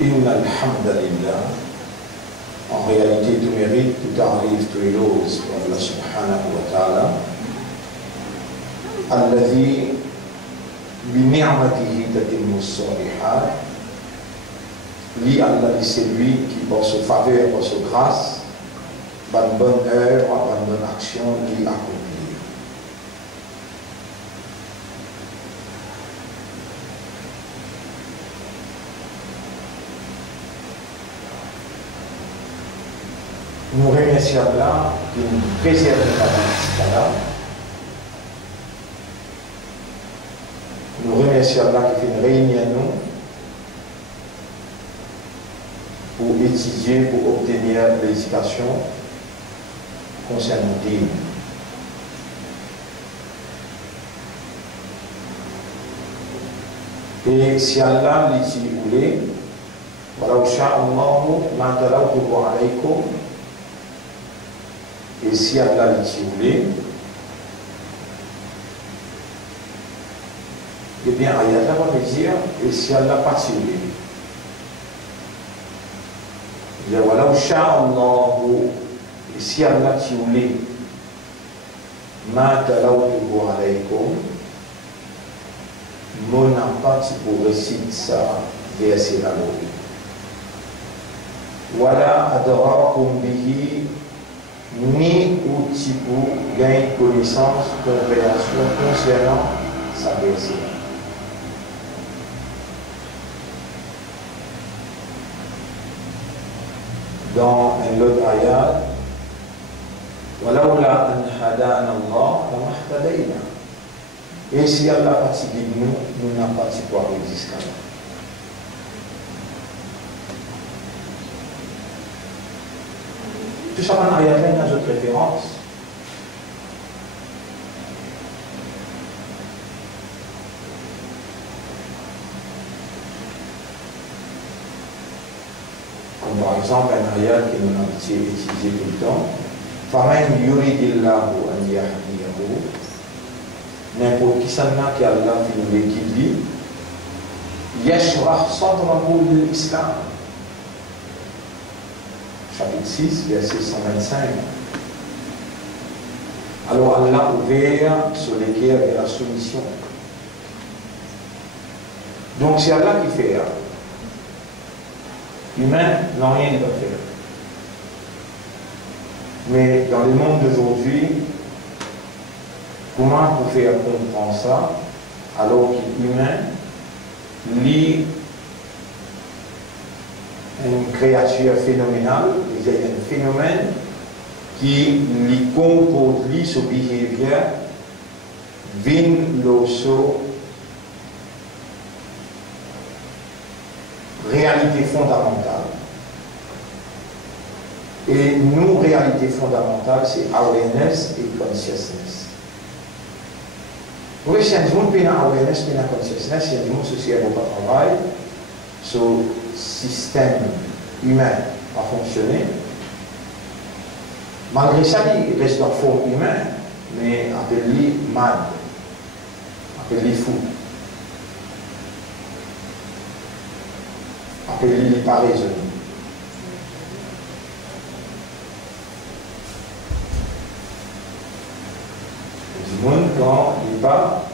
Inna alhamdulillah. En réalité, tout mérite, tout arrive, tout éloge pour Allah subhanahu wa ta'ala. Alladhi bi ni'matihi tatimmu s-salihat. Li Allah, c'est lui qui, par sa faveur, par sa grâce, par une bonne œuvre, par une bonne action, lui accomplit. Nous remercions Allah qui nous préserve la vie. Nous remercions Allah qui fait une réunion à nous pour étudier, pour obtenir l'éducation concernant Dieu. Et si Allah l'y voulait, voilà, Inch'Allah, ma talawtuhu alaykum. Et si Allah l'y voulait, eh bien, Allah va me dire, et si Allah pas s'y voulait. Il dit, voilà, Inch'Allah, et si Allah t'y voulait, ma talawtuhu alaykum, mon impact pour réciter ça, verset la loi. Voilà, adorakum bihi, ni outil pour gagner connaissance, compréhension concernant sa verset. Dans un autre ayat, وَلَوْلَا أَنْ هَدَانَ اللَّهُ لَمَا اهْتَدَيْنَا. Et si Allah partit de nous, nous n'avons pas de quoi jusqu'à là. Tout ça, dans l'ayat, il y a d'autres références. Comme par exemple, un ayat qui nous a été utilisé tout le temps. فَمَنْ يُرِدِ اللَّهُ أَنْ يَهْدِيَهُ. N'importe qui s'en a qui Allah fait nous guider, يَشْرَحْ صَدْرَهُ لِلْإِسْلَامِ. Chapitre 6, verset 125. Alors Allah ouvert sur les guerres et la soumission. Donc c'est Allah qui fait. Humain n'a rien à faire. Mais dans le monde d'aujourd'hui, comment vous faire comprendre ça alors que l'humain lit une créature phénoménale, il y a un phénomène qui lui compose lui ce behavior, vin l'osso, réalité fondamentale. Et nous, réalité fondamentale, c'est awareness et consciousness. Vous voyez, si un monde peut avoir awareness et consciousness, si un monde social ne va pas travailler, ce système humain va fonctionner. Malgré ça, il reste dans la forme humaine, mais appelé mad, appelé fou, appelé les paraisons. Du monde, quand il va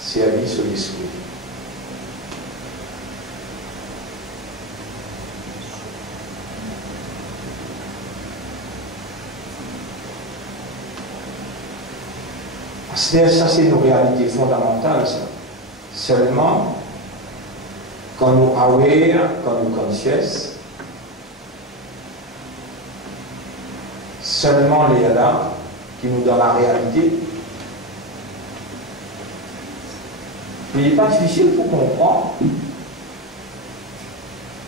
servir sur l'esprit. Ça, c'est une réalité fondamentale, ça. Seulement, quand nous aware, quand nous conscious, seulement les là qui nous donnent la réalité. Il n'est pas difficile pour comprendre. Il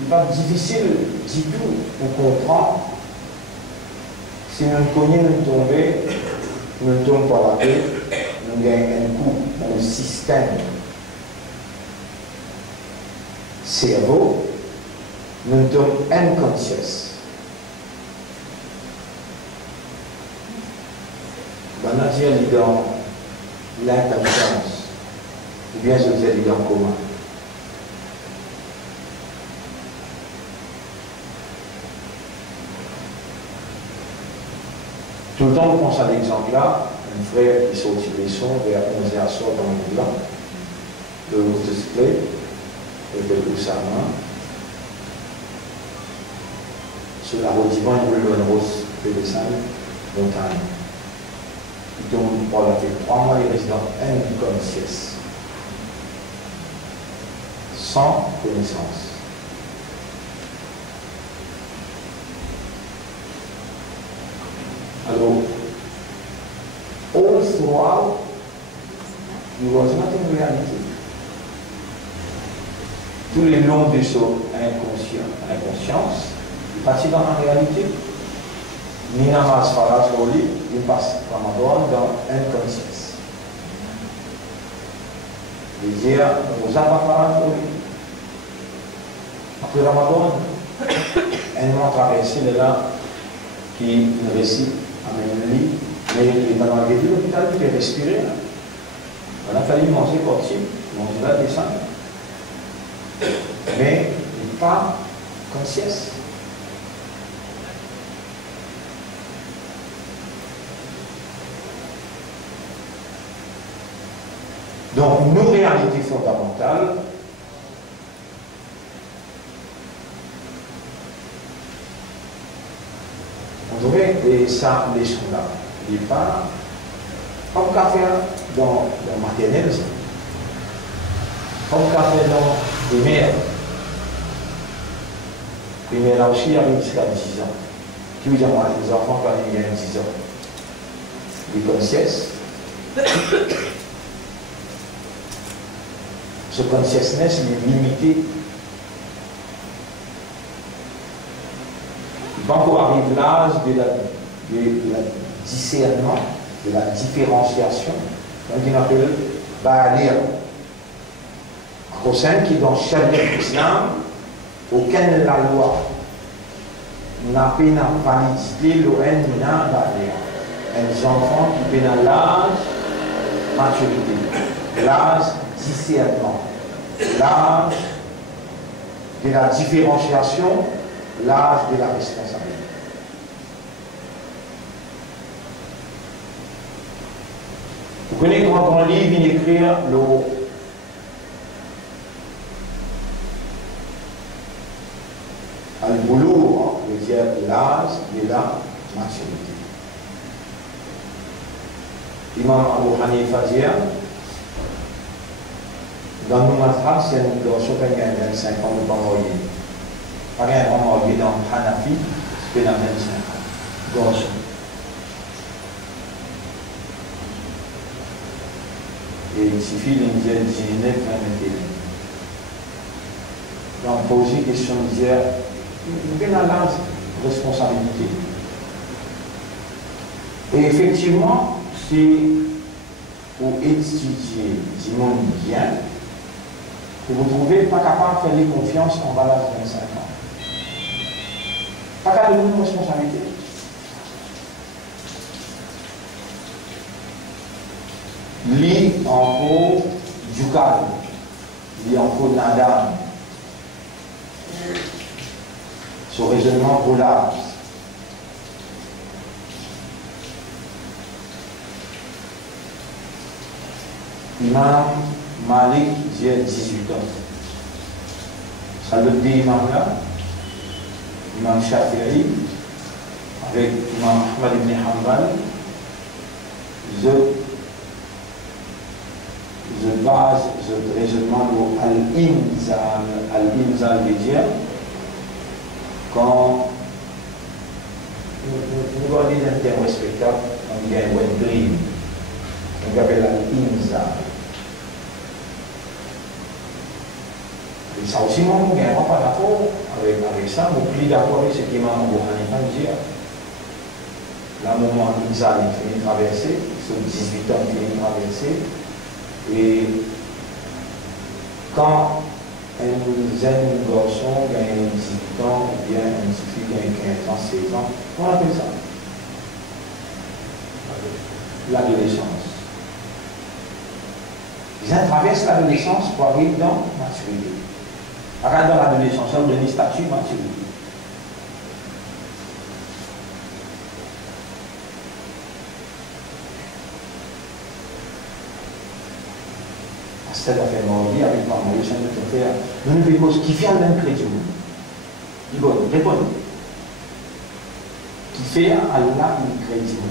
n'est pas difficile du tout pour comprendre. Si nous connaissons, nous tombons, nous tombons par la tête, nous gagnons un coup dans le système cerveau, nous tombons inconscious. Maintenant, je dis dans l'inconscience, ou bien je dis dans le coma. Notons le constat d'exemple là, un frère qui sortit les sons vers 11h à soir dans le blanc, de motocyclette, et de Oussama, sur la route d'Ivan, il voulait une rose de descendre, montagne. Donc, on a fait 3 mois, il reste dans un comme sieste, sans connaissance. Alors, all throughout, he was not in reality. Tous les longs de son inconscience, il partit dans la réalité. Ni namaz farat sur lui, il passe Ramadan dans inconscience. Il dit, nous avons farat sur lui. Après Ramadan, un mois traversé de là, qui récite à lui, mais il est dans l'hôpital, il est respiré. On a fallu manger portier, manger la descente. Mais il n'est pas conscience. Donc, nos réalités fondamentales, on devrait, et ça, les sont là. Il n'est pas, comme qu'a fait dans le maternel, comme qu'a fait dans les mères. Les mères là aussi, il y avait jusqu'à 10 ans. Qui veut dire, moi, les enfants, quand ils ont 10 ans, ils conscience. Ce consciousness est limité. Il va encore arriver l'âge de la discernement, de la différenciation, donc il appelle Baalir. Au sein qui dans chaque islam, aucune la loi n'a pas validité l'ON n'a Baalir. Un enfant qui est dans l'âge maturité, l'âge discernement, l'âge de la différenciation, l'âge de la responsabilité. Vous connaissez quand on lit, il vient écrire Al-Boulour, veut dire l'âge de la maturité. Imam Abu Hanifa dit, dans nos mazhab, c'est une garçon qui a 25 ans, nous pas marié. Pas un grand marié dans Hanafi, c'est dans 25 ans. Garçon. Et il suffit d'une dire 19, 21. Donc, poser une question, dire, il y a la responsabilité. Et effectivement, c'est pour étudier du monde bien, que vous trouvez pas capable de faire confiance en bas de 25 ans. Pas capable de nous responsabilité. Lit en cours du calme, lit en cours Nadam, ce raisonnement collapse. Imam Malik, j'ai 18 ans. Ça le dit Imam là, Imam Shafi'i, avec Imam Ahmad ibn Hanbal, je base ce raisonnement de Al-Inzal veut dire quand nous avons des termes respectables, on dit un web dream, on appelle Al-Inzal. Et ça aussi, moi, je n'ai pas d'accord avec ça, mais plus d'accord avec ce qu'Imam Abu Hanifa dit. Là, au moment où Inzal finit de traverser, sur 18 ans, il finit de traverser. Et quand un jeune garçon gagne 18 ans, ou bien une petite fille gagne 15 ans, 16 ans, on appelle ça l'adolescence. Ils traversent l'adolescence pour arriver dans la maturité. Arrive dans l'adolescence, on donne statut de maturité. cette affaire mardi avec maman, je sais pas faire. Nous ne pouvons qui fait un chrétien. Il va répondre. Qui fait Allah une chrétien.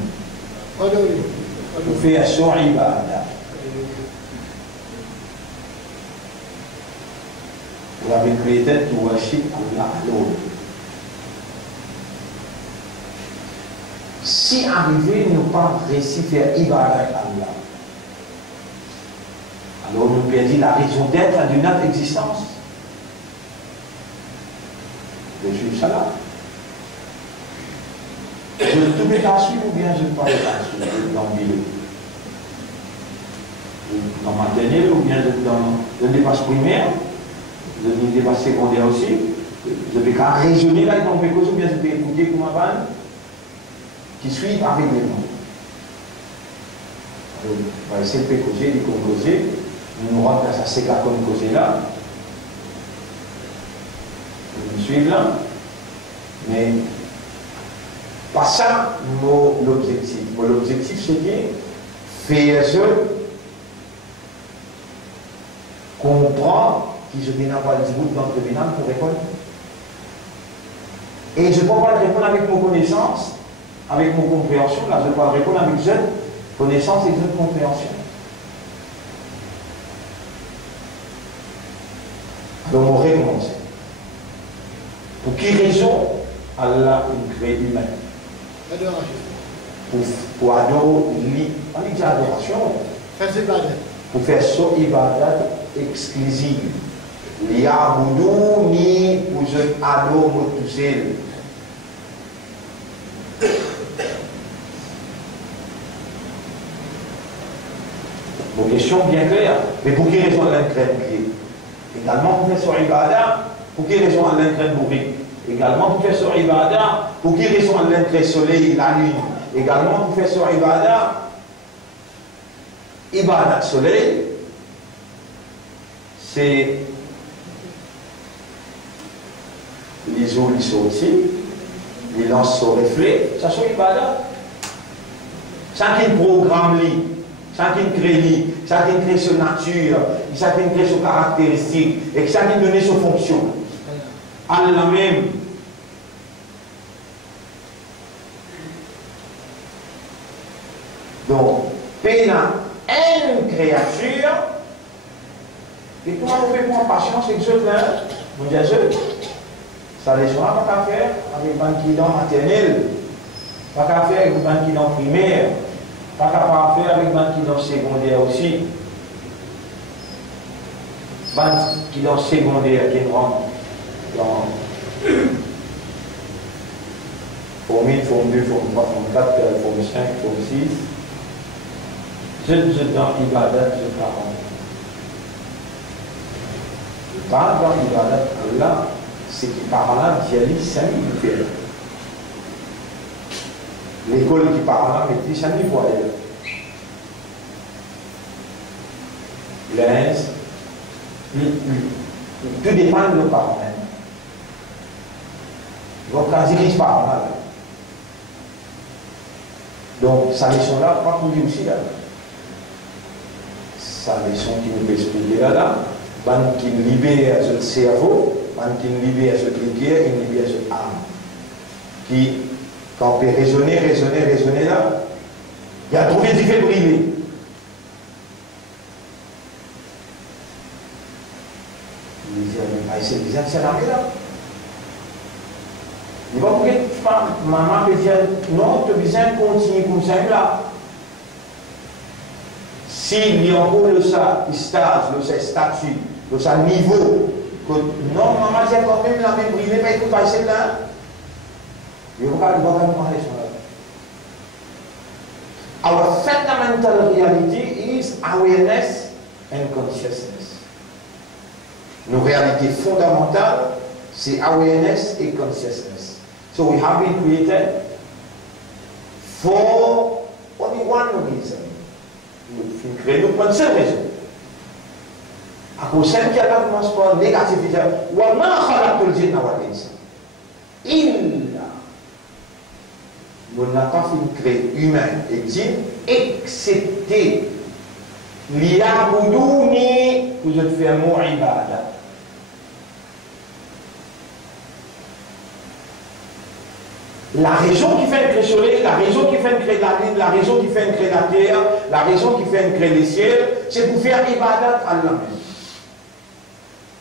Vous faites un sort ibada. Vous avez created to worship Allah alone. Si arrivé ne pas réussir à faire ibadat à Allah, alors nous perdons la raison d'être de notre existence. Je suis ça là. Je tout vais la suivre ou bien je ne peux pas la suivre dans le milieu. Dans ma maternelle ou bien dans le dépasse primaire, je vais dépasse secondaire aussi. Je vais quand raisonner là dans mes causes ou bien je vais écouter comme un van qui suit avec les noms. On va essayer de causer, de composer. Nous nous rendons à ça, c'est là comme causer là. Vous me suivez là. Mais pas ça, l'objectif. L'objectif, c'est de faire ce comprendre qui je n'ai pas du bout dans le tribunal pour répondre. Et je ne peux pas répondre avec mon connaissance, avec mon compréhension. Là, je peux répondre avec cette connaissance et cette compréhension. Donc, on recommence. Pour qui raison Allah a créé l'humain? Pour adorer, on dit adoration. Pour faire son ibadat exclusive. Liaboudou pour je adore tout seul. Vos questions bien claires. Mais pour quelle raison Allah a créé? Également pour faire son ibadat. Pour quelle raison Allah a créé bourrique? Également pour faire sur Ibadah, pour quelle raison Allah crée le soleil et la lune? Également pour faire sur Ibadah, Ibadah soleil, c'est les eaux qui sont aussi, les lances sont reflets, ça c'est Ibadah. Chacun programme, chacun crée, chacun crée sa nature, chacun crée ses caractéristiques, et chacun donne sa fonction. Allah même. Donc, peine une créature, et comment on fait pour patience avec ceux là, mon Dieu, ça les gens pas qu'à faire avec un qui dans maternelle, pas qu'à faire avec un qui dans primaire, pas qu'à faire avec un qui dans secondaire aussi, un qui dans secondaire qui rentre dans forme 1, forme 2, forme 3, forme 4, forme 5, forme 6. Je dans Ibadat, je parle. Je parle dans Ibadat, Allah, c'est qui parle là, Diali, Sami, il fait. L'école qui parle là, mais dit Sami, pour aller là. L'aise, tout dépend de nos parents. Donc, quand ils dirigent par mal. Donc, sa leçon là, pas pour dire aussi là. Sa leçon qui nous peut expliquer là, qui nous libère ce cerveau, qui nous libère ce cœur, qui nous libère ce âme. Qui, quand on peut raisonner là, il y a trouvé du fait briller. C'est bizarre, c'est l'arrêt là. Il va pour que maman peut dire non, tu as besoin de continuer comme ça là. S'il y a encore le stage, le statut, le niveau, que non, maman j'ai quand même la même brillée, mais écoute, pas celle là. Il va pas parler sur ça. Our fundamental reality is awareness and consciousness. Nos réalités fondamentales, c'est awareness et consciousness. So we have been created for only one reason. Nous créons pour une seule raison. À cause celle qui a pas commencé par négativité, وَمَا خَلَقْتُ الْجِنَّ وَالْإِنسَ إِلَّا. Nous n'avons pas fait créer humain et djinn, excepté لِيَعْبُدُونِي. pour je te faire mon ibadat. La raison qui fait créer le soleil, la raison qui fait créer la lune, la raison qui fait créer la terre, la raison qui fait créer les ciels, c'est pour faire ibadat à Allah même.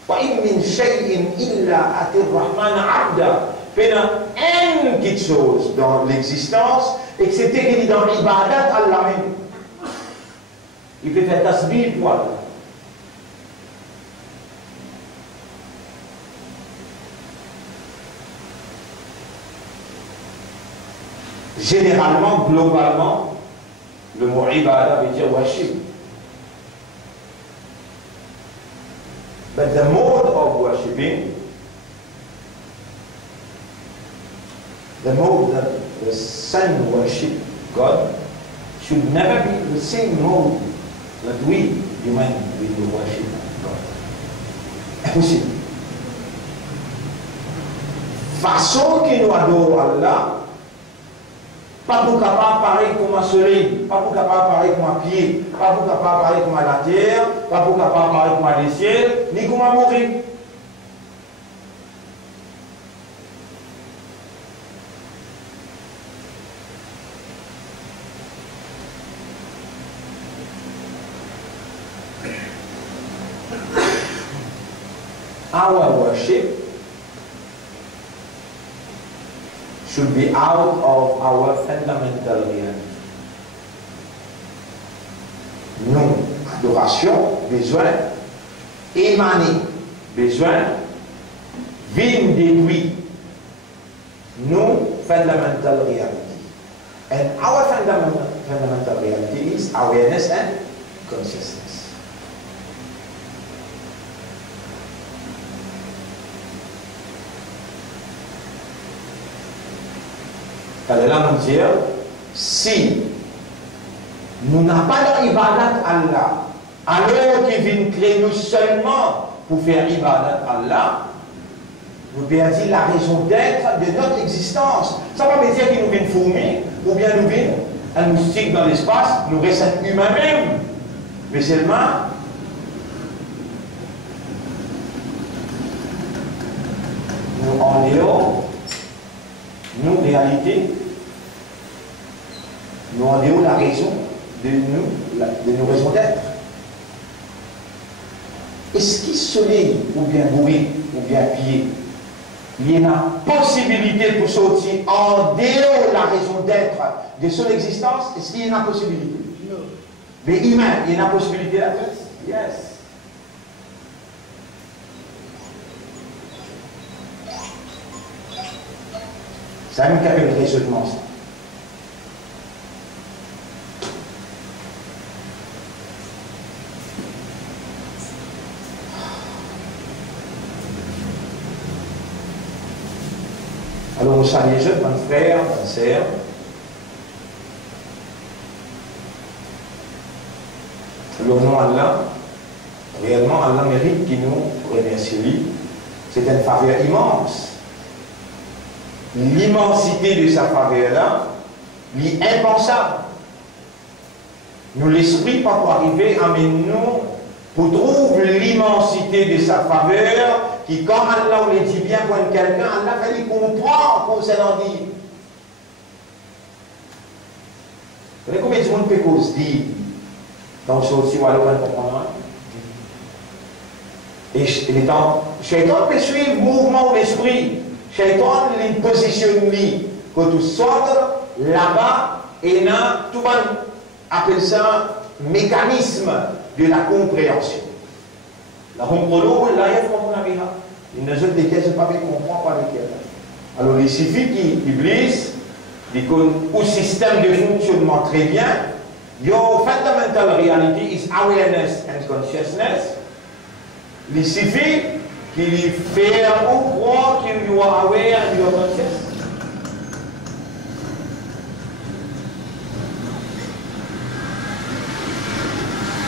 وَإِن مِّن شَيْءٍ إِلَّا أَتِي الرَّحْمَنَ عَبْدًا. Il y a une petite chose dans l'existence, et que c'était qu'il est dans l'ibadat Allah même. Il peut faire tasbih pour Allah. Généralement, globalement, le mot ibadah veut dire worship. But the mode of worshipping, the mode that the sun worship God, should never be the same mode that we, human, will worship God. Impossible. Façon que nous adorons Allah, pas pour capable pareil comme un soleil, pas pour capable pareil comme un pied, pas pour capable pareil comme la terre, pas pour capable pareil comme le ciel, ni comme un mourir. Our worship should be out of our fundamental reality. Nous, adoration, besoin, émaner, besoin, vine déduit, nous, fundamental reality. And our fundamental reality is awareness and consciousness. Elle là nous dire, si nous n'avons pas d'ibadat Allah, alors qu'il vient créer nous seulement pour faire ibadat Allah, nous perdons la raison d'être de notre existence. Ça ne veut pas dire qu'il nous vient fourmis, ou bien nous vient un moustique dans l'espace, nous restons humains même. Mais seulement, nous en dehors, nous, réalité, nous en dehors la raison de nos raisons d'être. Est-ce qu'il soleil, ou bien bruit, ou bien pied, il y a une possibilité pour sortir en dehors la raison d'être de son existence? Est-ce qu'il y a une possibilité? Non. Mais humain, il y a une possibilité là? Yes. Ça nous fait le raisonnement, ça. Alors, on salue les jeunes, mon frère, ma sœur. Le nom Allah, réellement, Allah mérite qu'il nous remercie lui. C'est une faveur immense. L'immensité de sa faveur-là, l'impensable. Nous, l'esprit, pas pour arriver à nous, pour trouver l'immensité de sa faveur, qui, comme Allah on le dit bien pour quelqu'un, Allah fait lui comprendre pour s'en dire. Vous savez combien de monde peut cause dire dans ce aussi où Allah va comprendre? Et les temps, Shaitan peut suivre le mouvement de l'esprit. Shaitan, il positionne lui, quand tu sors là-bas, et là, tout le monde appelle ça mécanisme de la compréhension. La compréhension, là, il ne jette des caisses, pas comprendre pas lesquelles. Alors, il suffit qu'Iblis, au système de fonctionnement très bien, your fundamental reality is awareness and consciousness. Il suffit qu'il fait ou croire que you are aware and you are conscious.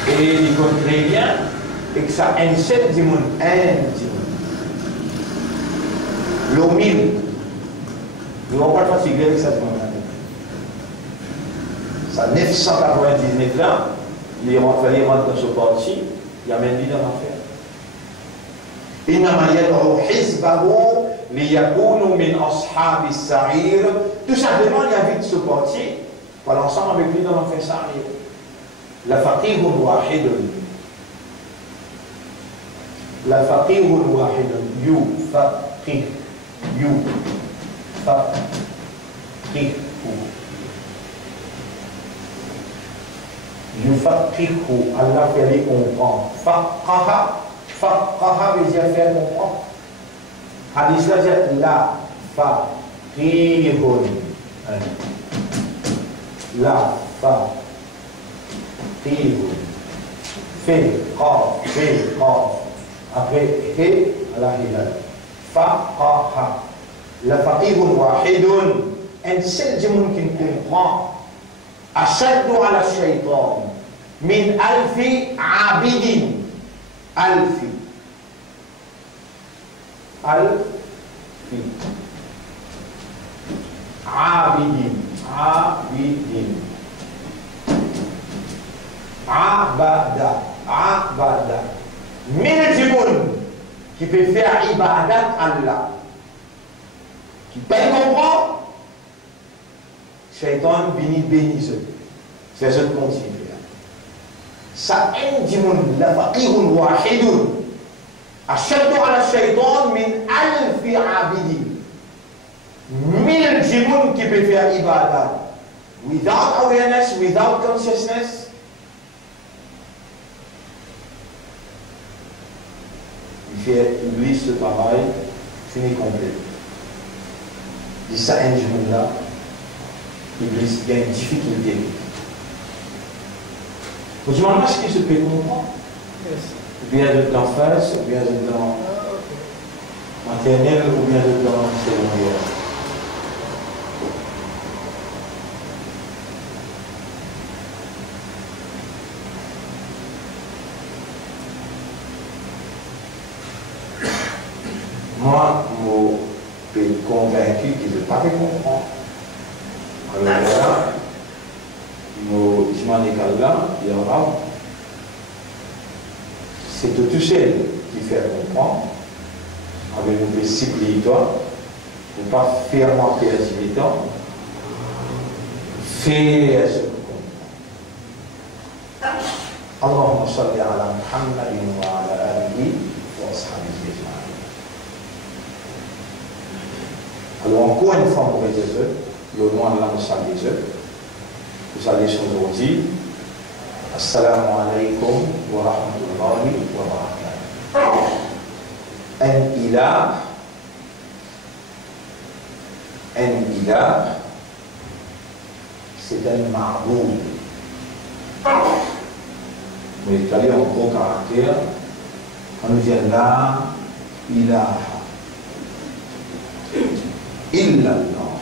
Et il comprend très bien et que ça enseigne du monde intime. L'homile, nous n'avons pas fatigué avec ça. Ça 999 là, il rentre dans ce parti, il y a même dit dans l'enfer. إنما يدعو حزبه ليكونوا من أصحاب السعير. Tout simplement, il invite ce portier pour aller ensemble avec lui dans l'enfer Sa'ir. لفقيه واحد لفقيه واحد يفقه يفقه Allah fait les comprendre. فقه veut dire faire comprendre. Hadis là dit la faqihun. La faqihun. Fait qaf. Après he Allah hilal. Faqaha. La faqihun wahidun. Un seul qui comprend. أشد على الشيطان من 1000 عابد. 1000 عابد عبد 1000 جبن qui peut faire ibadat Allah, qui peut comprendre. Shaitan bénisse. C'est ce qu'on dit. سأنجم لفقيه واحد أشد على الشيطان من 1000 عابد. 1000 جمون qui peut faire ibadat without awareness, without consciousness. Il fait Iblis ce travail, fini complet. Il dit ça un jumon là. Iblis il y a une difficulté. Vous vous demandez ce qui se peut comprendre. Ou bien de temps face, ou bien de temps maternel, ou bien de temps secondaire. Moi, je suis convaincu qu'il ne veut pas comprendre. Alors là, nos Ismaël là, il y aura, c'est tout seul qui fait comprendre, avec nos principes toi, pour ne pas faire manquer les militants, faire ce qu'on comprend. Allahumma salli ala Muhammadin wa ala alihi wa ashabihi ajma'in. Alors encore une fois, pour les œufs, le nom de la salle des œufs. Vous allez aujourd'hui. Assalamu alaikum wa rahmatullahi wa barakatuh. Un ilah, c'est un ma'boud. Vous allez en gros caractère. On nous dit la ilaha illallah.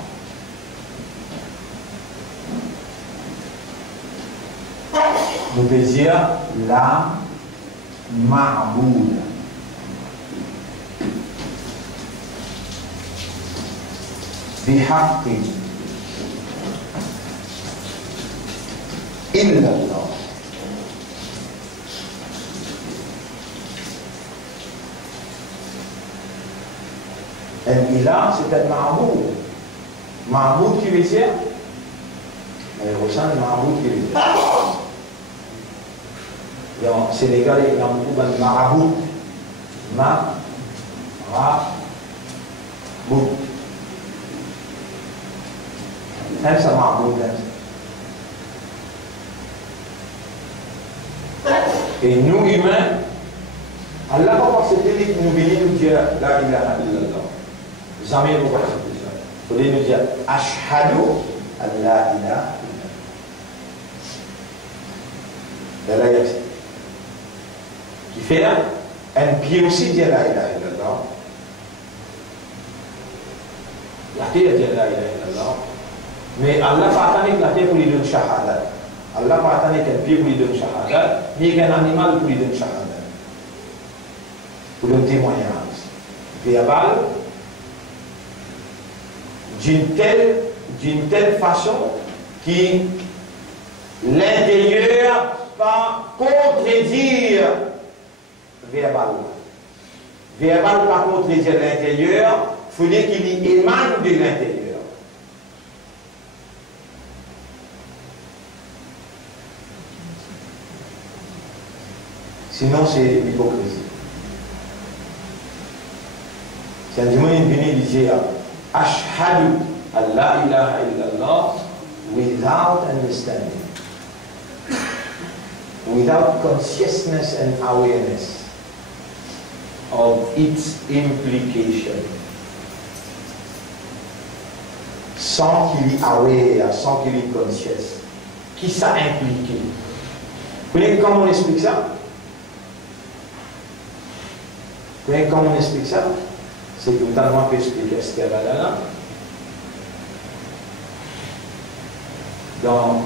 Nous pouvons dire la ma'boud. Bihaqqi illallah. Un ilah, c'est un ma'boud. Ma'boud qui veut dire, mais Rosan, ma'boud qui veut dire. Dans le Sénégal, il y a beaucoup de marabout. Marabout. C'est ça, marabout. Et nous, humains, Allah va pas accepter que nous venions nous dire la ilaha illallah. Jamais nous va accepter ça. Il faut nous dire ashhadu an la ilaha illallah. Allah accepte. Qui fait un pied aussi dire la ilaha illallah. La terre dit la ilaha illallah. Mais Allah va attendre que la terre pour lui donner shahada. Allah va attendre qu'un pied pour lui donner shahada, ni qu'un animal pour lui donner shahada. Pour le témoignage. Verbal, d'une telle façon qui l'intérieur va contredire verbal. Verbal, par contre, les à l'intérieur, il faut dire qu'il émane de l'intérieur. Sinon, c'est l'hypocrisie. C'est un démon venu dire Ashhadu an la ilaha illallah without understanding, without consciousness and awareness of its implication. Sans qu'il y aware, sans qu'il y conscious. Qui ça implique? Vous voyez comment on explique ça? Vous voyez comment on explique ça? C'est que vous avez un peu expliqué ce qu'il y a là. Dans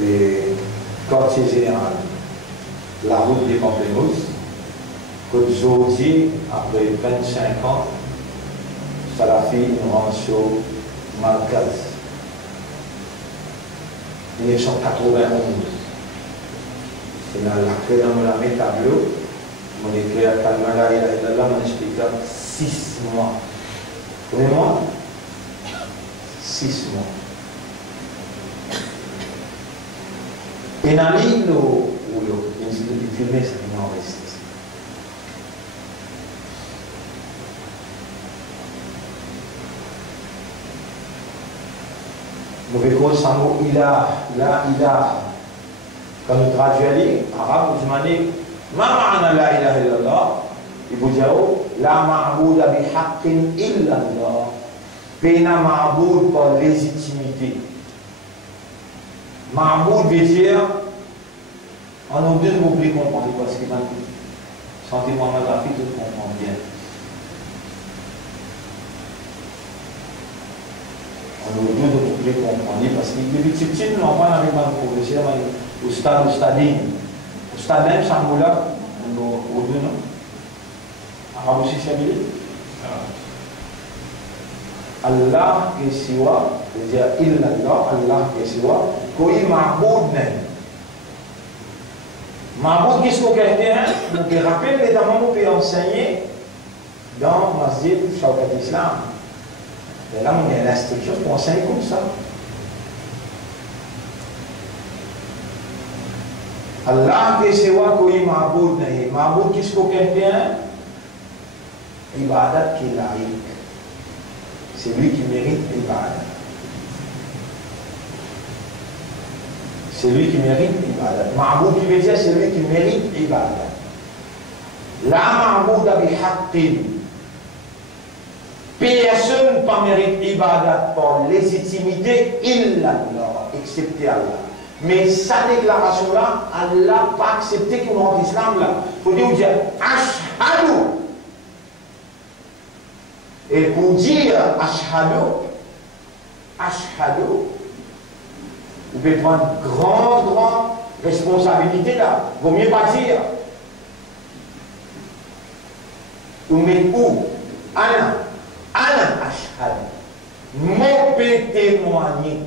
les quartiers général, la route des Pamplemousses, qu'aujourd'hui, après 25 ans, ça l'a fait une rancho Malkaz. 1991. C'est dans la clé dans mon tableau, mon éclair calme là, il a mon expliqué 6 mois. Combien de mois? 6 mois. Et dans l'île où il filmait ça, il en reste. Nous verrons ce mot ilah. Quand nous traduisons arabe, vous demandez ma ma'ana la ilaha illallah, il vous dit la ma'bouda bi haqqin illallah, pena ma'boud par légitimité. Ma'boud veut dire, en nous deux vous pouvez comprendre parce que sentez-moi ma graphique, je comprends bien. En nous deux vous pouvez comprendre parce que depuis petit, nous n'avons pas avec ma professeur au stade même, ça nous l'a, au deux, non? Arabe aussi, c'est bien. Allah ke siwa, c'est-à-dire illallah, Allah ke siwa, koi ma'boud même. Ma'boud, qu'est-ce qu'on कहते हैं? Donc, je rappelle les dames, on peut enseigner dans Masjid Shawkat Islam. Et là, on a une instruction pour enseigner comme ça. Allah के सिवा कोई माबूद नहीं. माबूद किसको कहते हैं? इबादत के लायक, c'est lui qui mérite l'ibadat. C'est lui qui mérite l'ibadat. Ma'boud qui veut dire c'est lui qui mérite l'ibadat. La ma'bouda bi haqqin. Personne ne mérite l'ibadat par légitimité illallah, excepté Allah. Mais sa déclaration-là, Allah n'a pas accepté qu'on rentre l'islam là. Il faut dire Ashhadu. Et pour dire Ashhadu, vous pouvez prendre grande responsabilité là. Vaut mieux pas dire. Vous mettez où? Anna Ashhadu. Mon peut témoigner.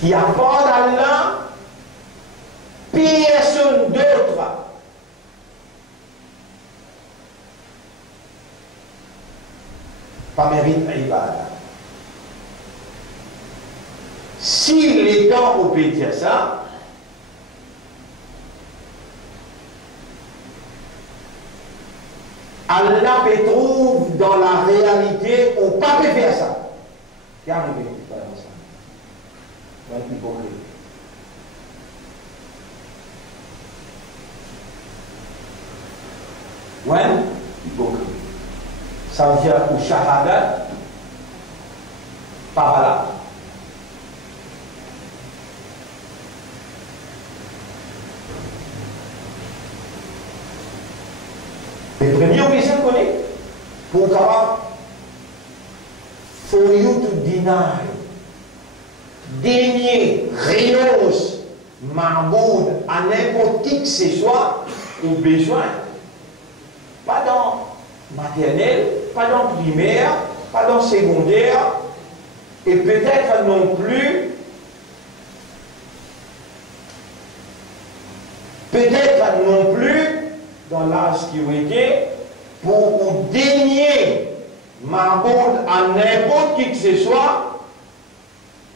Qu'il n'y a pas d'Allah, personne d'autre. Pas mérite ibadah. Si l'État peut dire ça, Allah peut trouver dans la réalité ou pas peut faire ça. Qui arrive à faire ça? Hypocrite. Ouais, hypocrite. Ça veut dire que shahadat, pas valable. Les premières questions qu'on est, pour capable, for you to deny, dénier, renonce, marboud à n'importe qui que ce soit, ou besoin, pas dans maternelle, pas dans primaire, pas dans secondaire, et peut-être non plus, dans l'âge qui vous était, pour vous dénier Mahmoud à n'importe qui que ce soit,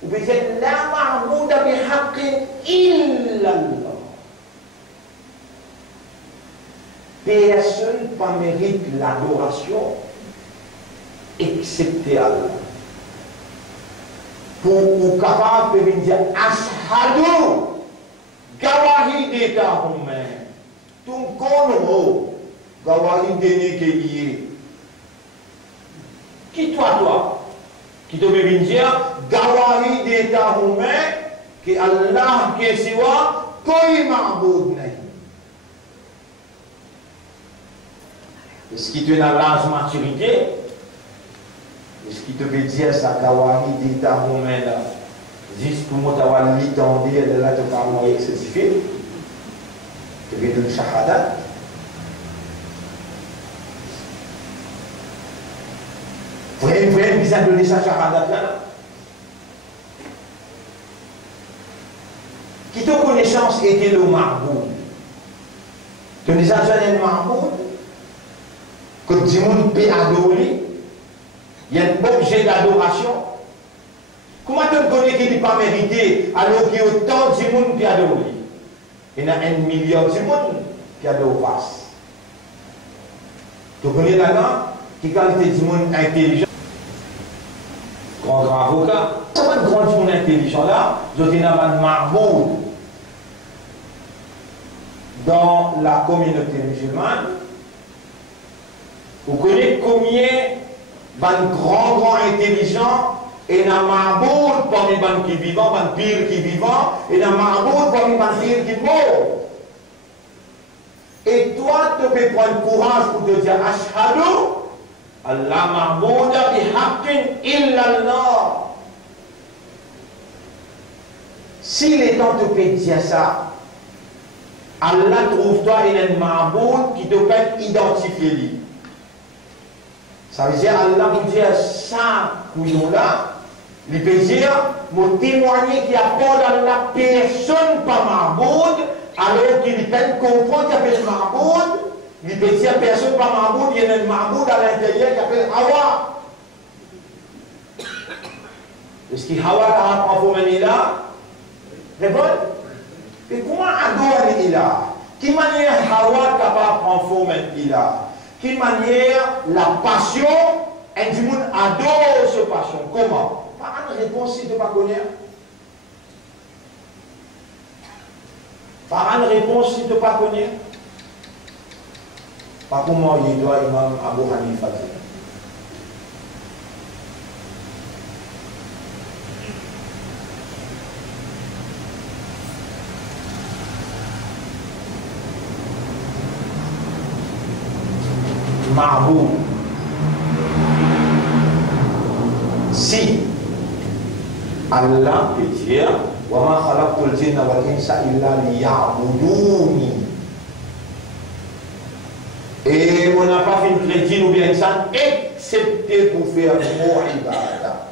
ou peut-être la Mahmoud a bihaqqin illallah. Personne ne mérite l'adoration excepté Allah. Pour vous capable de dire ashhadu gawahi d'État romain. Tout le gawahi d'État qui est. Qui toi qui te veut dire gawahi d'État romain que Allah qui est siwa koi ma'boud nahi. Ce qui te donne la large maturité, ce qui te veut dire ça gawahi d'État romain là, juste pour moi t'avoir l'étendue de là tu vas moyen certifié, tu veux donner shahadat. Vraiment bizarre de donner ça shahadat là. Qui te connaissance était le marboud. Tu as déjà le marboud que tout le monde peut adorer. Il y a un objet d'adoration. Comment tu connais qu'il n'est pas mérité alors qu'il y a autant de monde qui adore? Il y a 1 milliard de monde qui adore face. Tu connais là-dedans qui qualité du monde intelligent? Grand avocat. Ça va être grand du monde intelligent là, je dis un marboud dans la communauté musulmane. Vous connaissez combien de grands intelligents et d'un marboud parmi les qui vivants, des pires qui vivants, et d'un marboud parmi les pires qui morts. Et toi, tu peux prendre courage pour te dire ashhadu Allah ma'bouda bihaqqin illallah. Si les temps te peut dire ça, Allah trouve-toi un ma'boud qui te peut identifier lui. Ça veut dire Allah peut dire ça couillon-là, il peut dire, mon témoigner qu'il n'y a pas dans la personne pas marboud, alors qu'il peut comprendre qu'il y a un marboud, il peut dire personne pas marboud, il y a un marboud à l'intérieur qui s'appelle Hawa. Est-ce qu'il Hawa a un formé là? Répondez. Et comment adorer là? Quelle manière Hawa capable de prendre formé là? Quelle manière la passion, et du monde adore cette passion? Comment? Pas une réponse si tu ne pas connais. Pas une réponse si tu ne pas connais. Pas comment il doit Imam Abu Hanifa dire. Ma'boud. Si Allah peut dire wa ma khalaqtul jinna wal insa illa liya'buduni, et on n'a pas fait une crédit ou bien ça excepté pour faire mon ibadah.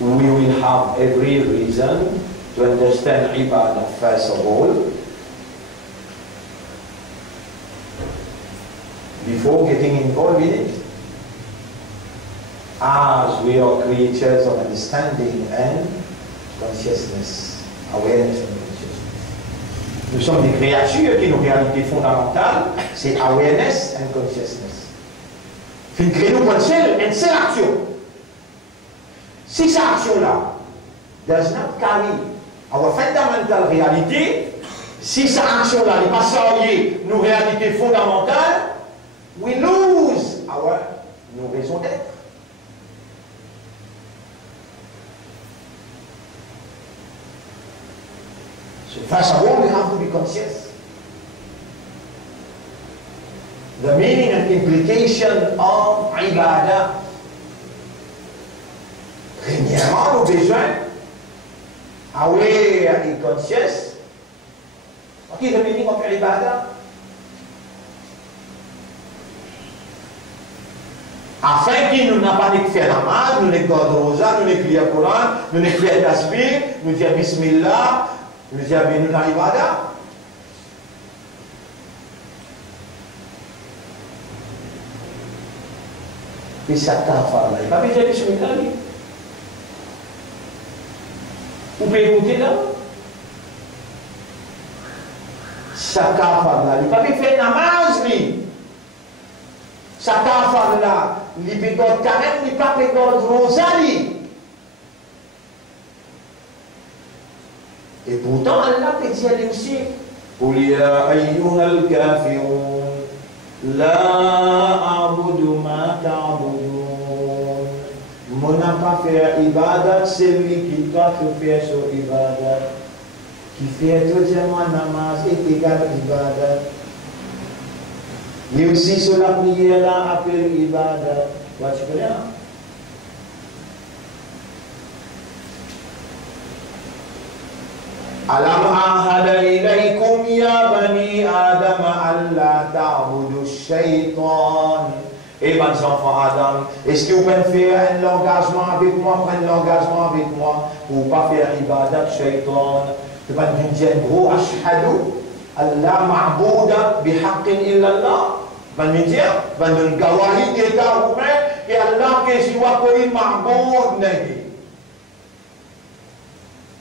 We will have every reason to understand ibadah first of all before getting involved in it, as we are creatures of understanding and consciousness, awareness and consciousness. Nous sommes des créatures qui, nos réalités fondamentales, c'est awareness and consciousness. Fin créer une seule action. Si cette action-là does not carry our fundamental reality, si cette action-là n'est pas salée nos réalités fondamentales, we lose nos raisons d'être. So first of all, we have to be conscious. The meaning and implication of ibadah. Premièrement, nos besoins, aware et conscious. Ok, le meaning of ibadah, Afin qu'il nous n'a pas fait namaz, nous n'avons pas de rosa, nous n'avons pas le Coran, nous n'avons pas de tasbih, nous disons Bismillah, nous disons Benu dans l'Ibadah. Et ça t'a fait là. Il va pas dire Bismillah. Vous pouvez écouter là. Ça t'a fait là. Il va pas faire namaz. Ça t'a fait là. Il peut pas carême, il pas peut pas rosali. Et pourtant, Allah peut dire aussi قل يا أيها الكافرون لا أعبد ما تعبدون. Mon n'a pas fait ibadat, c'est lui qui doit faire son ibadat. Qui fait totalement namaz est égal ibadat. Et aussi sur la prière là appelle ibadat. Tu connais là? Alam ahada ilaykum ya bani Adam alla ta'budu shaytan. Eh ben enfants Adam, est-ce que vous pouvez faire un engagement avec moi, prendre l'engagement avec moi pour ne pas faire ibadat shaytan? Tu vas nous dire gros ashhadu alla ma'bouda bihaqqin illa Allah. Van nous dire, van nous gawahi d'état roumain et Allah que je vois qu'il ma'boud nahi.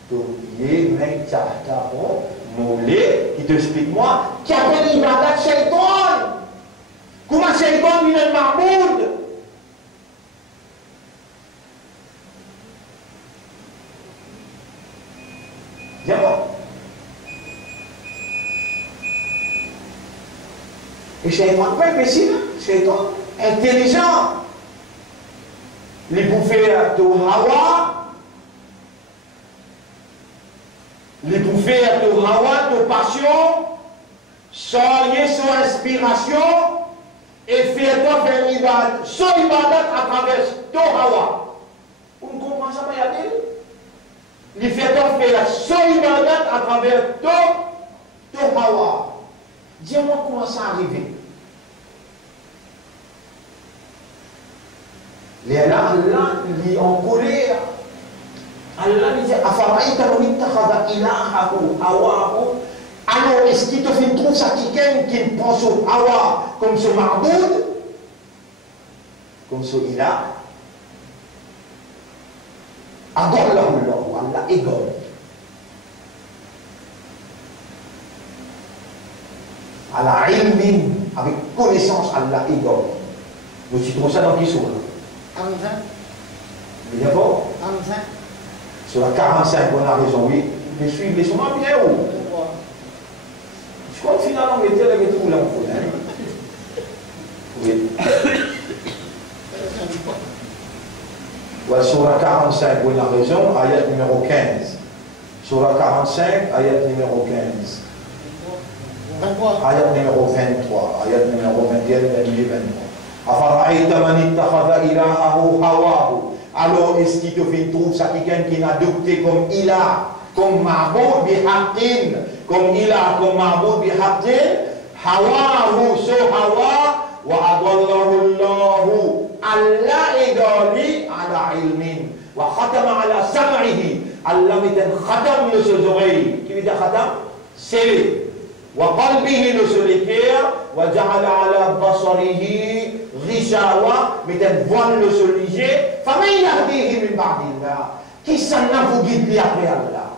Donc, il y a un tchahta, moulé, qui te explique moi, qui appelle l'ibadat shaytan. Comment shaytan vient de ma'boud? Dis-moi. Et shaytan, pas imbécile, shaytan, intelligent. Les bouffées de Hawa, les bouffées de hawa, de passion, soyez son inspiration et faites-toi faire ibadat, son ibadat à travers ton hawa. Vous comprenez ça, pas y a-t-il? Les faites-toi faire son ibadat à travers ton hawa. Dis-moi comment ça arrive. Les là, Allah, il est en colère. Allah dit Afaraïta man ittakhadha ilahahu hawahu. Alors est-ce qu'il te fait trouve ça quelqu'un qui prend son hawa comme son ma'boud, comme son ilah? Adallahu Allah, Allah égale. Allah ilmin, avec connaissance, Allah égale. Nous citons ça dans qui sont là? Il y a pas? Sur la 45, on a raison, oui. Mais suivre les chemins bien haut. Je crois que finalement, on était là, mais tout là, on faut. Oui. Voilà, sur la 45, on a raison, ayat numéro 15. Sur la 45, ayat numéro 15. Ayat numéro 23. Ayat numéro 21, 22, 23. Afara'ayta man ittakhadha ilahahu hawahu. Alors, est-ce qu'il te fait trouver ça quelqu'un qui n'a adopté comme ilah, comme ma'boud bihaqqin, comme ilah, comme ma'boud bihaqqin, hawahu, so hawa, wa adallahu Allahu, Allah égali ala ilmin, wa khatama ala sam'ihi, Allah met un khatam de ses oreilles. Qui veut dire khatam? Scellé. Wa qalbihi de ses cœurs, wa ja'ala ala basarihi, Rishawa, mais un voile de ce liger, famille yahdihi min ba'dillah. Qui s'en a vous guide après Allah?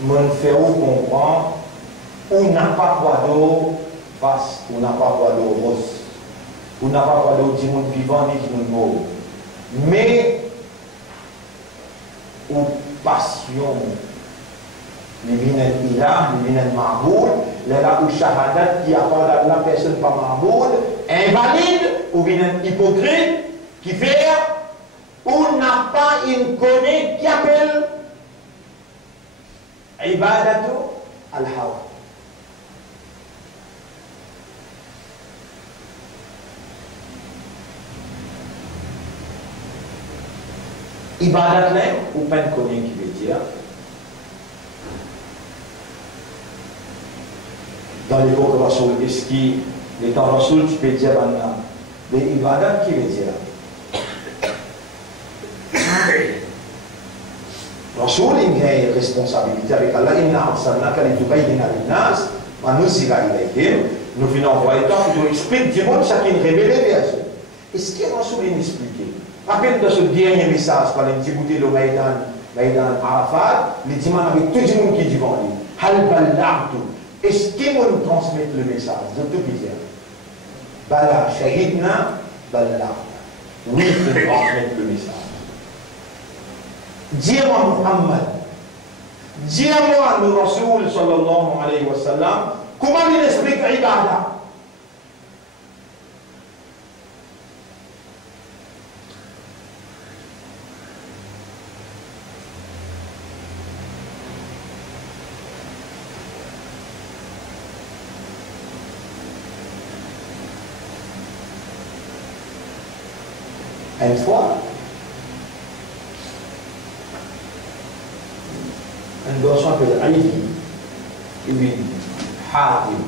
Mon frère comprend, ou n'a pas quoi d'eau face, ou n'a pas quoi d'eau rose, ou n'a pas quoi d'eau du monde vivant ni du monde mort. Mais ou passion, les vinens ilah, les vinens ma'boud, les là où shahadat qui accorde à la personne pas ma'boud, invalide, ou vinens hypocrite, qui fait, ou n'a pas une connaît qui appelle ibadatu al-hawa. Ibadat là, ou pas de connaître qui veut dire. Dans l'époque Rasoul, est-ce qu'il est en Rasoul, tu peux dire maintenant, mais ibadat qui veut dire. Rasoul, il a une responsabilité avec Allah. Inna arsalnaka litubayyina linnas ma nuzila ilayhim. Nous venons envoyer toi pour expliquer du monde chacun révélé vers eux. Est-ce que Rasoul a expliqué? Rappelle de ce dernier message par les Djibouti le Maïdan Arafat, les dimans avec tout le monde qui dit bon, Hal ballagtu. Est-ce qu'ils vont nous transmettre le message? Je te dis, Bala shahidna ballagna. Oui, de nous transmettre le message. Dis-moi Muhammad, dis-moi le Rasoul sallallahu alayhi wa sallam, comment il explique l'ibada? Une fois, un garçon appelé Ali ibn Hatim.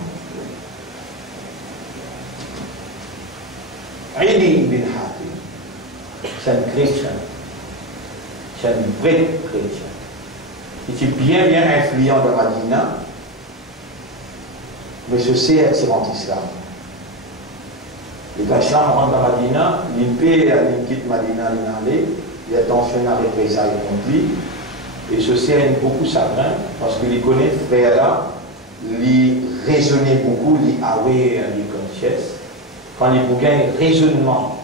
Ali ibn Hatim, c'est un chrétien, c'est un vrai chrétien. Il était bien influent de Madina, mais je sais être anti-islam. Et quand l'islam rentre dans Madina, il quitte Madina, il a attention à représailles contre lui. Et ceci a beaucoup chagrin parce qu'il connaît frère là, il raisonnait beaucoup, il avait une conscience. Quand il bouquin raisonnement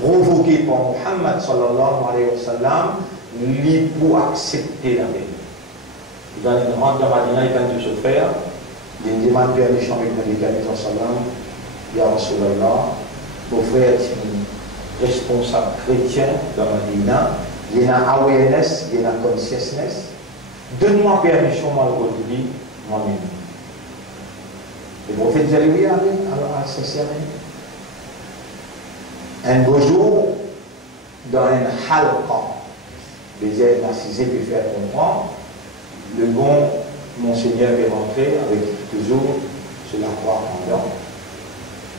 provoqué par Muhammad sallallahu alayhi wa sallam, il pour accepter la vérité. Dans une rentre dans Madina, il vient de se faire, il demande permission avec le Nabi sallallahu alayhi wa sallam. Ya Rasulallah, mon frère est un responsable chrétien dans Madina, il y a une awareness, il y a une consciousness. Donne-moi permission, moi, aujourd'hui, moi-même. Le prophète Zalioui a dit, alors, sincèrement, un beau jour, dans un halqa, les ailes narcisées peuvent faire comprendre, le bon Monseigneur est rentré avec toujours sur la croix pendant.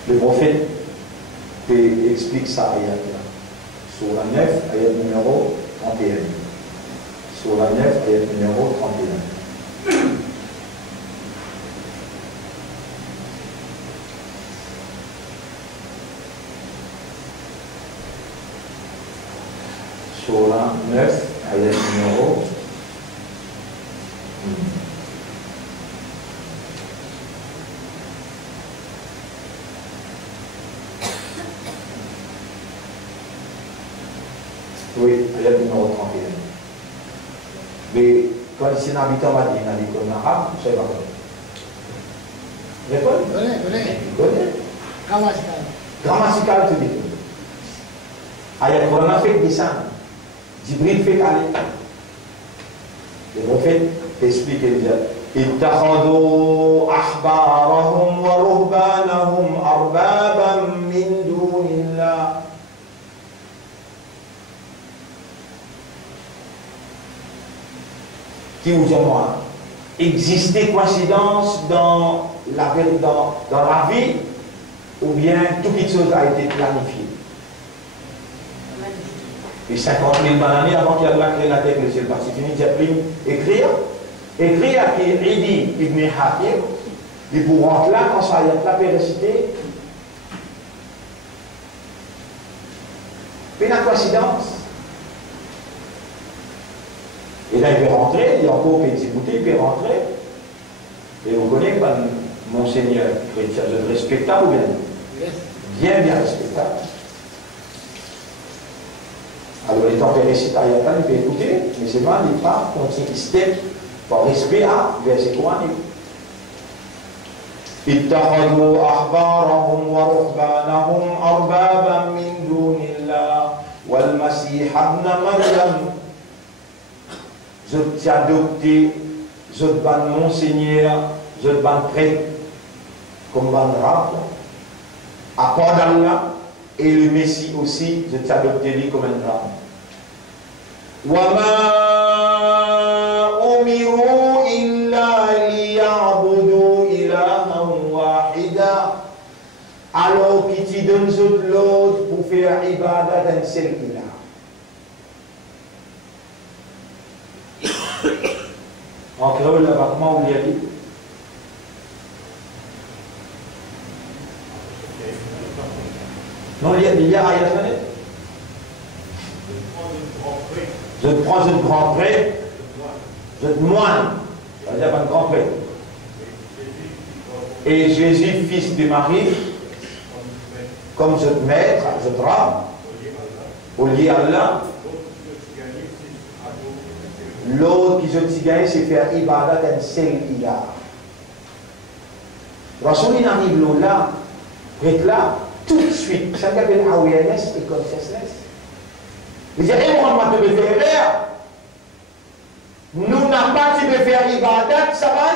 Le prophète explique ça ayat-là. Sur la 9, ayat numéro 31. Sur la 9, ayat numéro 31. Sur la 9, ayat numéro 31. Oui, ayat numéro 31. Mais quand il s'est habitant Madina, il dit qu'on a arabe, vous savez pas quoi. Répondez. Grammatical. Grammatical, tu dis. Ayat Quran fait descendre. Jibril fait aller. Le prophète explique déjà. اتخذوا أحبارهم ورهبانهم أربابا من دون الله. Qui vous dit moi, existait coïncidence dans la vie, ou bien toute chose a été planifiée. Et 50 000 années avant qu'il y ait créé la terre, le ciel, parce qu'il finit d'écrire à Idi ibn Hatim, et pour rentrer là, quand ça y a la récité, puis la coïncidence. Et là, il peut rentrer, il y a encore un petit bouteille, il peut rentrer. Et vous connaissez pas Monseigneur chrétien, vous êtes respectable ou bien? Bien respectable. Alors, étant que récit ayatan, il peut écouter, mais c'est mal, il part, continue, il step, par respect à verset 3. اتخذوا أحبارهم ورهبانهم أربابا من دون الله والمسيح ابن مريم. Je t'ai adopté, je te ban Monseigneur, je te ban prêtre, comme ban rab, à part d'Allah, et le Messie aussi, je t'ai adopté lui comme un rab. وَمَا أُمِرُوا إِلَّا لِيَعْبُدُوا إِلَهًا وَاحِدًا. Alors qu'il t'y donne l'autre pour faire ibadat d'un seul ilah. En créole, là-bas, comment vous l'avez dit? Non, il y a ayat. Je te prends un grand prêtre, je te moine, ça veut dire un grand prêtre. Et Jésus, fils de Marie, comme je te maître, je te rends, au lieu Allah. L'autre qui je te gagne, c'est faire ibadat d'un seul ilah. Rasoul arrive là, prêtre là, tout de suite, ça s'appelle awareness et consciousness. Il dit, et Mohamed de faire, nous n'avons pas de faire ibadat, ça va,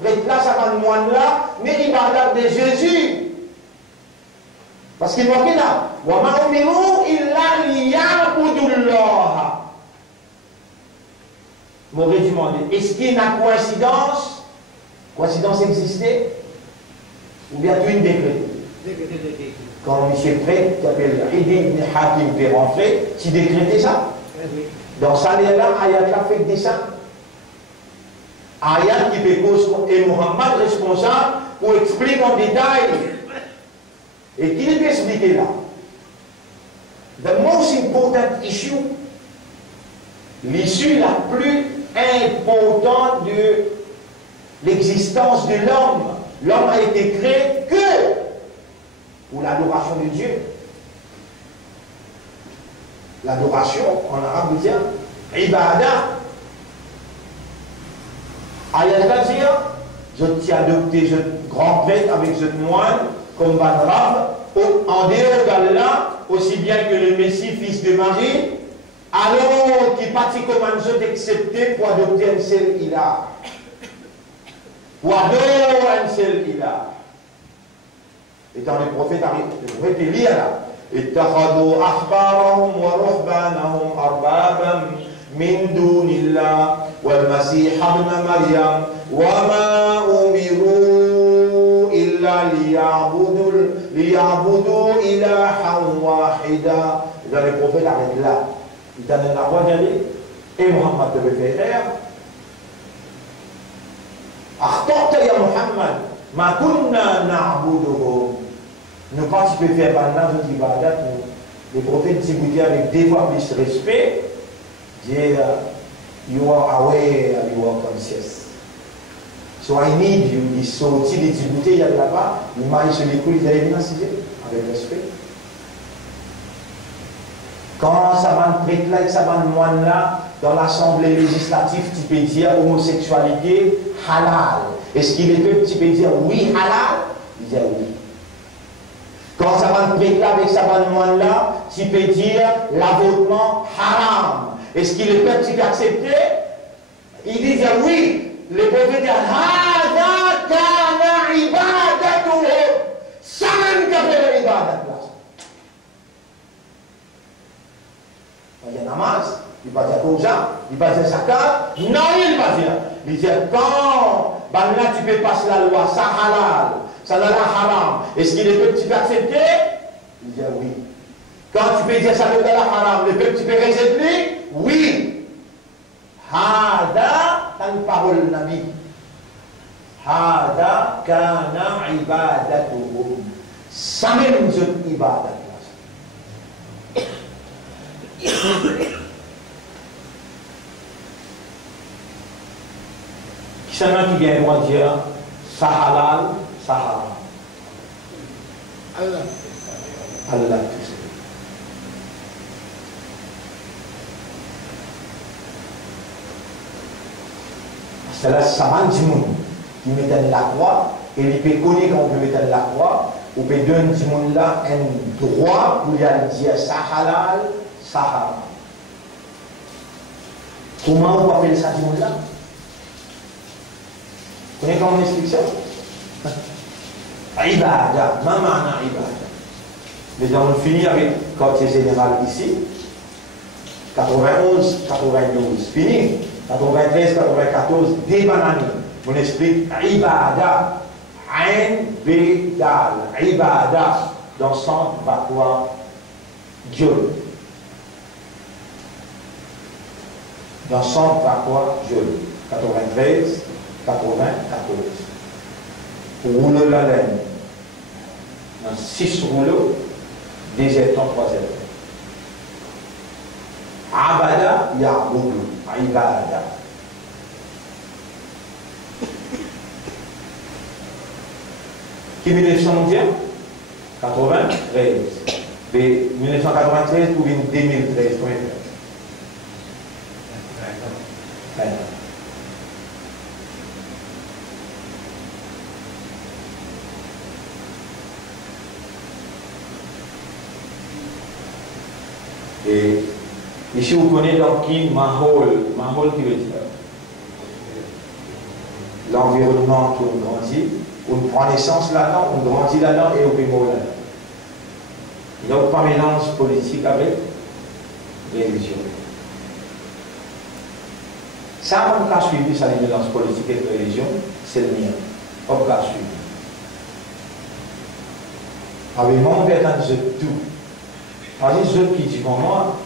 prêtre là, ça va, moine là, mais ibadat de Jésus. Parce qu'il m'a dit là, wa ma umiru illa liya'budullah. M'aurait demandé, est-ce qu'il y a une coïncidence? Coïncidence existait? Ou bien tout une décret? Quand M. Prêtre, qui s'appelle Idi ibn Hakim, fait rentrer, tu décrétais ça? Dans ça, là, Ayat là fait dessin. Ayat qui fait cause et Muhammad responsable pour expliquer en détail. Et qu'il peut expliquer là? The most important issue, l'issue la plus importante de l'existence de l'homme. L'homme a été créé que pour l'adoration de Dieu. L'adoration, en arabe, veut dire ibadah. Ayat dire, je t'ai adopté, je grand prêtre avec ce moine, comme Badrab, en dehors d'Allah, aussi bien que le Messie, fils de Marie, alors qui partit comme un jeu d'accepter pour adopter un seul ilah. Pour adorer un seul ilah. Et dans le prophète Élie là, اتخذوا أحبارهم ورهبانهم أربابا من دون الله والمسيح ابن مريم وما أمروا إلا ليعبدوا إلها واحدا. Dans le prophète arrête là. Il donne la voix d'aller et Muhammad devait faire. أخطأت يا محمد ما كنا نعبدهم. Nous, quand tu peux faire maintenant notre ibadat, les prophètes t'écoutaient avec des fois plus respect, dire, you are aware, you are conscious. So I need you. Ils sont aussi des t'écouter, il y a là-bas, ils marient sur les couilles, ils allaient venir avec respect. Quand ça va prêtre là et ça va moine là, dans l'assemblée législative, tu peux dire homosexualité halal. Est-ce qu'il est que tu peux dire oui halal? Il dit oui. Quand ça va prêtre là avec ça va moine là, tu peux dire l'avortement haram. Est-ce qu'il est que tu peux accepter? Il dit oui. Le prophète dit hada kana ibadatuhu. Ça même qu'a fait l'ibadat là. Il y a namaz, il va dire cosa, il va dire zakat, non il va dire. Il dit quand là tu peux passer la loi, ça halal, ça n'a la haram. Est-ce qu'il est que tu peux accepter? Il dit oui. Quand tu peux dire ça n'a la haram, le peuple tu peux récepter? Oui. Hada, t'as une parole de Nabi. Hada kana ibadatuhum. Ça même c'est ibadat. Qui c'est qui vient droit dire ça halal, ça haram? Allah. Allah tout seul. C'est là ça manque du monde qui met la croix et il peut connaître quand on peut mettre la croix ou peut donner du monde là un droit pour lui dire ça halal. Sahara. Comment on appelle ça du monde là? Vous connaissez comment on explique ça? Ibadah, mamana ibadah. Mais on finit avec, quand c'est général ici, 91, 92, fini. 93, 94, débanani. On explique Ibada. Ain, B, Dal. Ibada. Dans le centre, va quoi? Dieu. Dans le centre, va quoi? Dieu. 93, 94. Rouleau la laine. Dans 6 rouleaux, 2 étons, 3 étons. Abada, Ya'budu. Ibada. Qui 1910? 93. De 1993 pour 2013. Combien de temps? 20 ans. Et ici, vous connaissez donc qui Mahol. Mahol qui veut dire l'environnement où on grandit, on prend naissance là-dedans, on grandit là-dedans et on bémol là-dedans. Il n'y a pas mélange politique avec religion. Ça, on a suivi ça, les mélanges politiques et religion, c'est le mien. On a suivi. Avec mon père, je tout. Par exemple, ceux qui disent moi,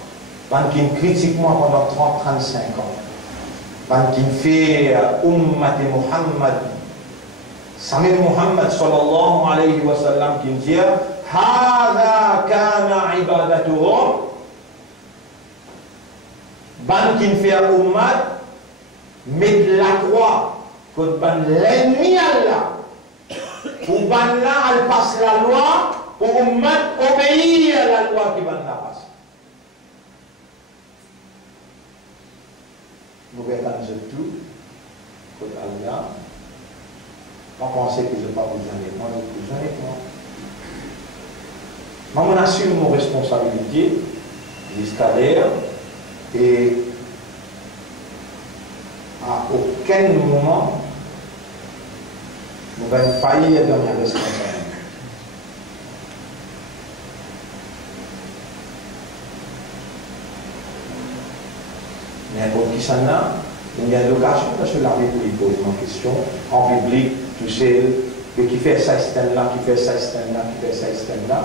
qui critiquent moi pendant 30-35 ans, qui fait Ummat Muhammad, Samir Muhammad sallallahu alayhi wa sallam, qui dit Hada kana ibadatuhum, qui fait Ummat, met la croix contre l'ennemi Allah, pour ban là, elle passe la loi. Pour Ummat obéir à la loi qui va nous passer. Nous regardons tout, côté Allah. Pas penser que je ne vais pas vous en être, moi, je vous en ai moi. Moi, on assume nos responsabilités, jusqu'à l'air, et à aucun moment, nous allons faillir dans la responsabilité. N'importe qui s'en a, il y a l'occasion de se laver pour lui poser une question en public, tu sais, qui fait ça, c'est là, qui fait ça, c'est là, qui fait ça, c'est là.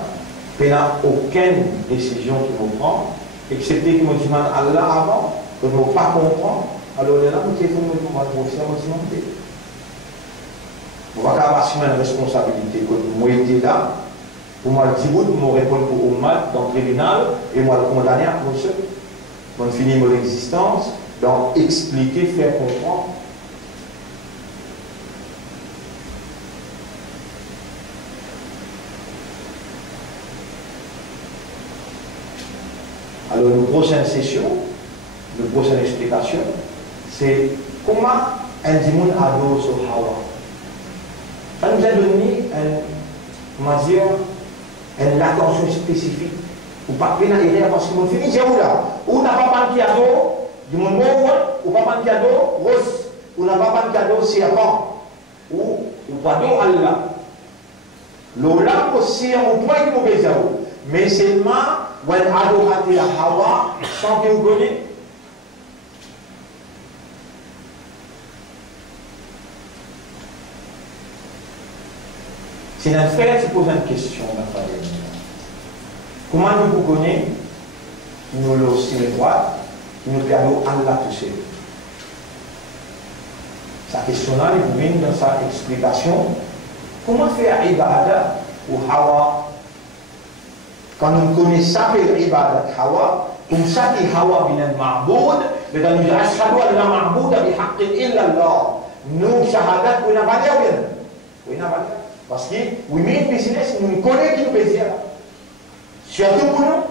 Il n'y a aucune décision qu'il nous prend, excepté qu'il nous demande Allah avant, que nous ne pas comprendre. Alors là, nous devons nous profiter de on va assumer une responsabilité que moi j'étais là, pour moi le Djibout, moi répondre pour Ummat dans le tribunal, et moi le condamner à cause de on finit mon existence, donc expliquer, faire comprendre. Alors, la prochaine session, la prochaine explication, c'est comment un démon adore sur Hawa. Ça nous a donné une attention spécifique. Ou pas bien à parce que mon fini j'ai où là ou n'a pas de cadeau du monde ou pas de cadeau rose ou n'a pas de cadeau serpent ou pas d'eau Allah l'olam aussi au point de mauvais mais seulement ou un ado raté à Hawa sans que vous connaissez. C'est un frère qui pose une question dans la famille. Comment nous vous connaissons, nous le aussi les droits, nous perdons Allah touché. Sa question-là, il vous vient dans sa explication. Comment faire Ibadah ou Hawa? Quand nous connaissons ça, Ibadah Hawa, comme ça qui Hawa bin al-Ma'boud, mais dans nous disons, Ashhadu an la ma'bouda bi haqqin illa Allah. Nous, shahadat, vous n'avez pas bien. Vous n'avez pas parce que, oui, mais business, nous connaissons qui nous plaisir. Surtout pour nous.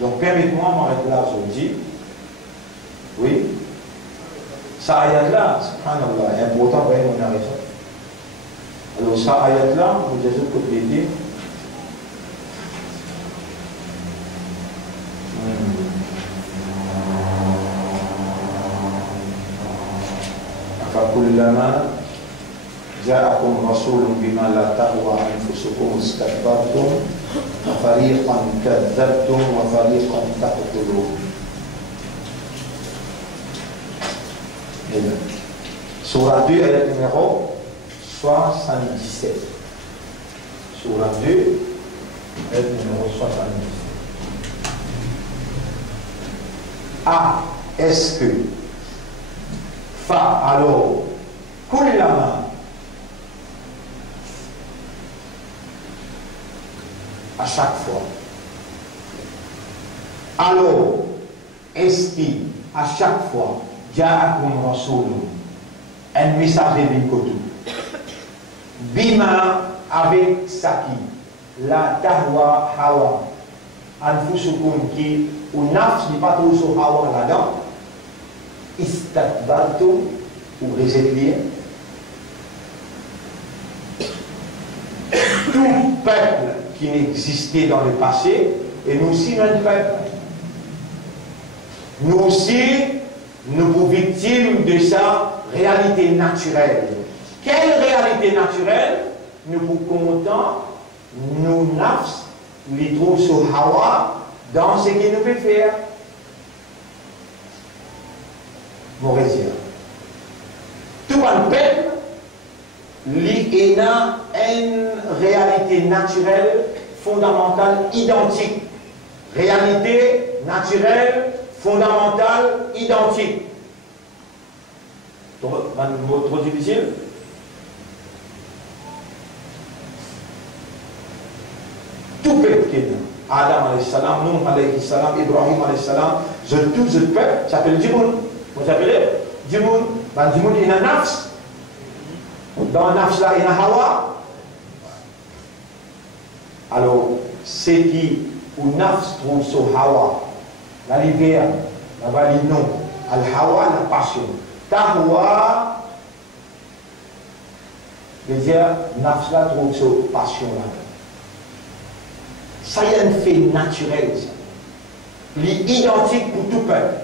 Donc, permettez-moi de m'arrêter là aujourd'hui. Oui. Ça ayat-là, subhanallah, est important pour nous, on a raison. Alors, ça ayat-là, vous avez que vous dire. فكلما جاءكم رسول بما لا تهوى أنفسكم استكبرتم وفريقا كذبتم وفريقا تقتلون. Surah 2, ayat numéro 77. Surah 2, ayat numéro 77. A, est-ce que Fa, alors Kullama, à chaque fois. Alors, est-ce que à chaque fois Ja'akum Rasulun, un messager Binkotu, Bima avec Saki, la Tahwa Hawa, Anfusukum qui, ou Nafs n'est pas trop sur Hawa là-dedans, Istakbartum, ou résilier. Tout peuple qui n'existait dans le passé, et nous aussi notre peuple. Nous aussi, nous sommes victimes de sa réalité naturelle. Quelle réalité naturelle? Nous vous comptons, nous nafs, les trouvent sur Hawa, dans ce qu'il nous fait faire. Mauvais dire. Tout un peuple, il a une réalité naturelle, fondamentale, identique. Réalité naturelle, fondamentale, identique. Un mot trop difficile? Tout peuple qui est là, Adam alayhi salam, Nuh alayhi salam, Ibrahim alayhi salam, tout ce peuple s'appelle Djimoun. Vous appelez Djimoun? Dans Djimoun, il y a un nafs. Dans le nafs là, il y a un hawa. Alors, ce qui, ou nafs trouve sur hawa, la rivière, la valino, al-hawa, la passion. Tahwa, veut dire, nafs là trouve sur passion là. Ça y est un fait naturel, ça. Il est identique pour tout peuple.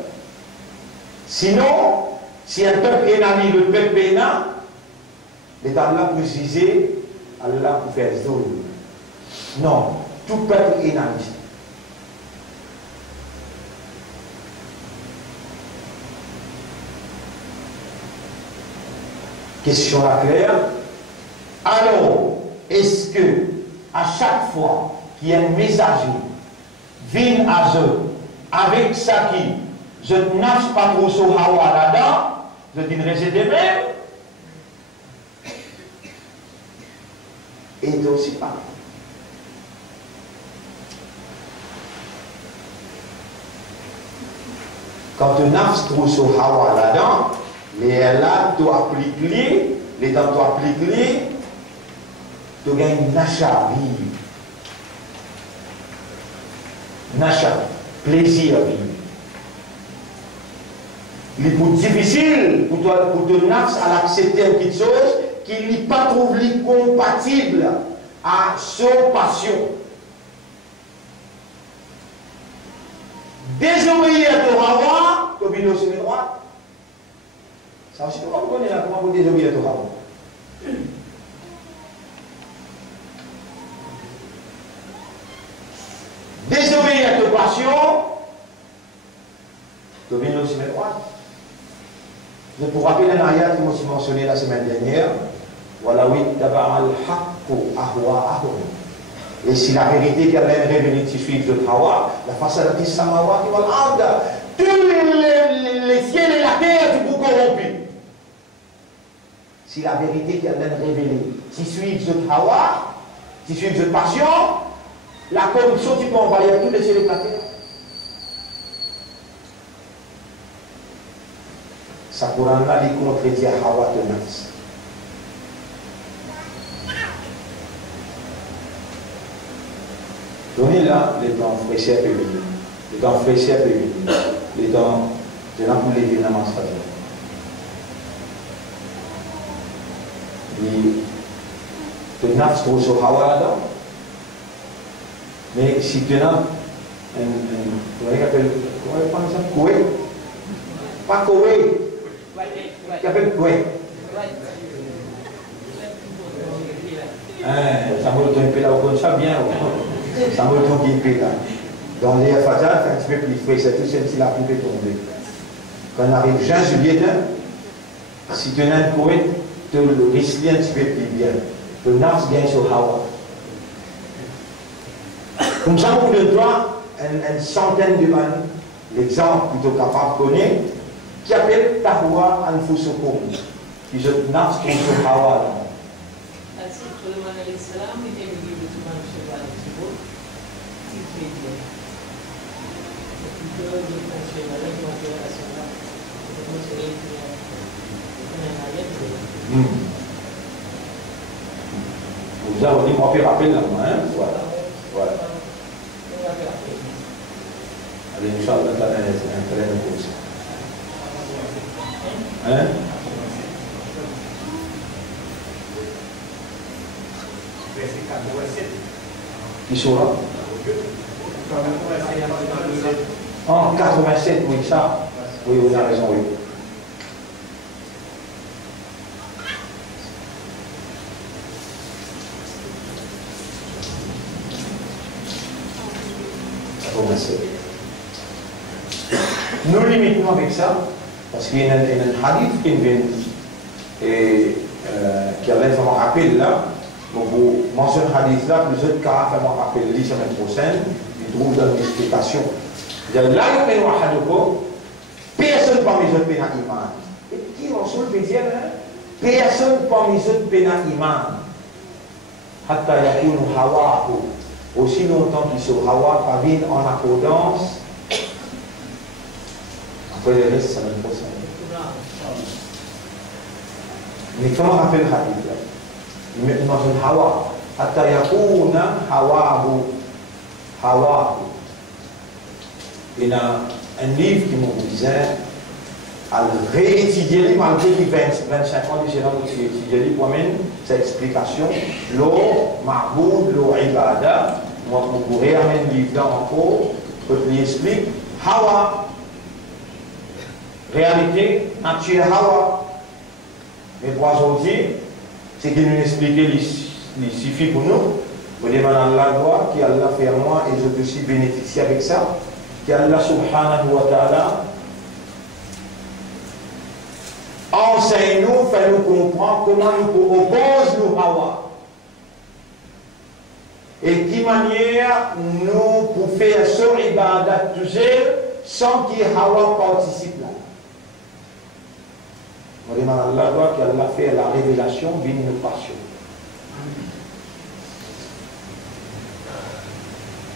Sinon, si un peuple est nani, le peuple est nan, l'État là pour juger, Allah pour faire zone. Non, tout peuple est nani. Question là claire. Alors, est-ce que à chaque fois qu'il y a un messager vient à eux avec ça qui je n'ai pas trop sur Hawa là-dedans, je dirais c'est des mêmes. Et aussi pas. Quand tu n'as trop sur Hawa là-dedans, les là, tu appliques les temps tu appliques tu gagnes nacha vie. Nacha, plaisir vie. Il est plus difficile pour ton nafs à l'accepter quelque chose qui n'est pas trouvé compatible à son passion. Désobéir à ton hawa, tu obéis aussi mes droits. Ça aussi, comment vous connaissez là, comment vous désobéir à ton hawa? Désobéir à ta passion, tu obéis aussi mes droits. Je vous rappelle un ayat qui m'a aussi mentionné la semaine dernière. Et si la vérité qui a révélé suffit de Hawa, la façade de Samawati wal Arda, tous les ciels et la terre du coup corrompus. Si la vérité qui a révélé, si suit de Hawa, si suit de passion, la corruption tu peux envahir tous les ciels et la terre. Ça pourra aller contredire Hawa de Nafs. Donnez là les temps fraîcheurs et venus. Les temps fraîcheurs et venus. Les temps de la pour les événements stratégiques. Et de Nafs trouve sur Hawa là-dedans. Mais si tu as comment il appelle ça? Koweït. Pas Koweït. Il appelle Koweït. Ça me donne là, on ça bien. Ça me donne là. Dans les Fadja, un petit peu plus frais, c'est tout si la poupée tombée. Quand on arrive juin, juillet, si tu as un poète, tu le risques un petit peu plus bien. Le Nars gagne sur Hawa. Comme ça, on de toi une centaine de man, l'exemple plutôt capable de connaître, qui appelle Tahwa Anfusukum, qui je Nars qui sur Hawa. Vous avez dit, moi, je rappelle la main, voilà. Allez, Inch'Allah, tu as un très bon cours. Hein? Qui sont là? En 87, oui, ça. Oui, vous avez raison, oui. Nous limitons avec ça, parce qu'il y a un hadith qui vient et qui a l'information rappel là. Donc, vous mentionnez le hadith là, vous êtes carrément rappelé la semaine prochaine, il trouve dans l'explication. Il y a là, il y a personne parmi les autres pénal iman. Et qui en soit le dire, personne parmi les autres pénal iman. Hatta yakunu hawahu. Aussi longtemps qu'ils sont hawa, pas vite en accordance. Après le reste, ça me pose. Mais comment on appelle le hadith là? Il met dans un hawa. Hatta yakuna hawahu. Hawahu. Il y a un livre qui me disait à réétudier, malgré qu'il y a 25 ans de général d'étudier moi-même, cette explication, l'eau, ma'boud, l'eau, ibada, moi, je pourrais amener le livre là encore, je lui explique, hawa, réalité, nature hawa. Mais pour aujourd'hui, c'est qu'il nous explique, il suffit pour nous, vous demandez à Allah gloire, qui Allah fait à moi, et je peux aussi bénéficier avec ça, qu'Allah subhanahu wa ta'ala enseigne-nous, fait-nous comprendre comment nous opposons nous hawa. Et de quelle manière nous pouvons faire ce ibadat tout seul sans qu'il hawa participe là. On demande à Allah qu'Allah fait la révélation d'une passion.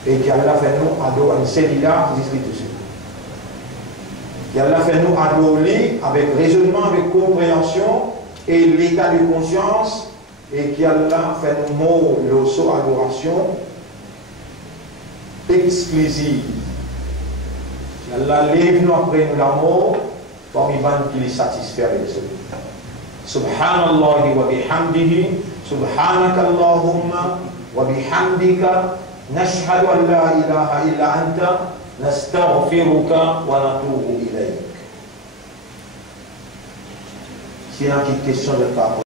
Et qu'Allah fait nous adorer un cellulaire qui discute tout seul. Qu'Allah fait nous adorer avec raisonnement, avec compréhension et l'état de conscience. Et qu'Allah fait nous mots, l'osso adoration exclusive. Qu'Allah lève nous après nous l'amour parmi les qui les satisfait avec ce. Subhanallah wa bihamdihi, subhanaka Allahumma wa bihamdika. نشهد أن لا إله إلا أنت نستغفرك ونتوب إليك. S'il y a une question de parole.